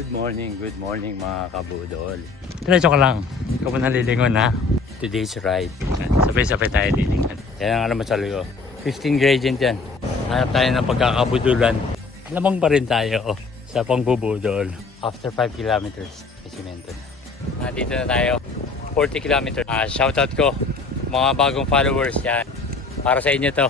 Good morning mga kabudol. Diretso ka lang, hindi ka mo nalilingon ha. Today's ride. Sabay-sabay tayo lilingon. Yan ang alam mo sa ko. 15 gradient yan. Hanap tayo ng pagkakabudulan. Lamang pa rin tayo sa pangbubudol. After 5 kilometers, may simento na. Nandito na tayo. 40 kilometers. Shoutout ko mga bagong followers yan. Para sa inyo to.